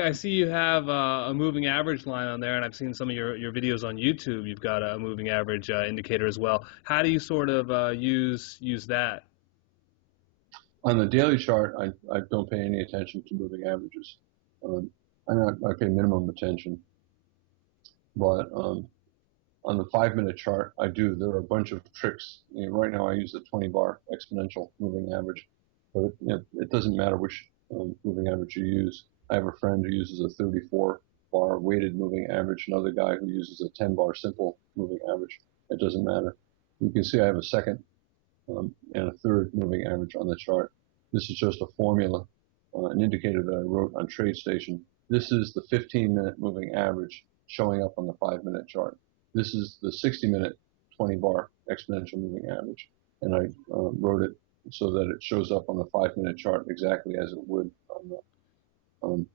I see you have a moving average line on there, and I've seen some of your videos on YouTube. You've got a moving average indicator as well. How do you sort of use that? On the daily chart, I don't pay any attention to moving averages. Um, I pay minimum attention, but on the 5-minute chart, I do. There are a bunch of tricks. Right now, I use the 20-bar exponential moving average, but it doesn't matter which moving average you use. I have a friend who uses a 34-bar weighted moving average, another guy who uses a 10-bar simple moving average. It doesn't matter. You can see I have a second and a third moving average on the chart. This is just a formula, an indicator that I wrote on TradeStation. This is the 15-minute moving average showing up on the 5-minute chart. This is the 60-minute 20-bar exponential moving average, and I wrote it so that it shows up on the 5-minute chart exactly as it would on the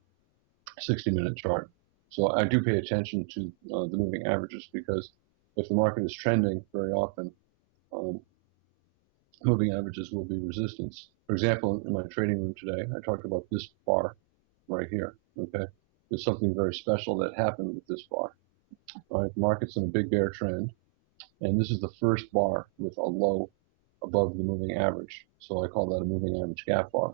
60-minute chart. So I do pay attention to the moving averages, because if the market is trending, very often moving averages will be resistance. For example, in my trading room today, I talked about this bar right here. Okay, there's something very special that happened with this bar. All right, the market's in a big bear trend, and this is the first bar with a low above the moving average. So I call that a moving average gap bar.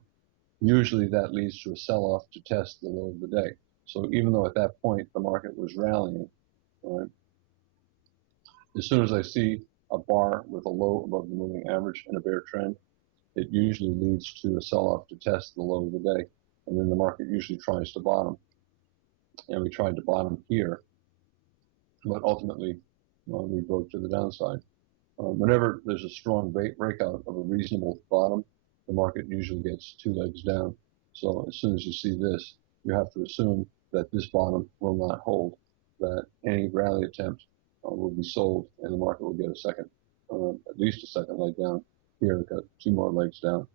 Usually that leads to a sell-off to test the low of the day. So even though at that point the market was rallying, all right, as soon as I see a bar with a low above the moving average and a bear trend, it usually leads to a sell-off to test the low of the day. And then the market usually tries to bottom. And we tried to bottom here, but ultimately we broke to the downside. Whenever there's a strong breakout of a reasonable bottom, the market usually gets 2 legs down. So as soon as you see this, you have to assume that this bottom will not hold, that any rally attempt will be sold, and the market will get a second, at least a second leg down. Here, we've got 2 more legs down.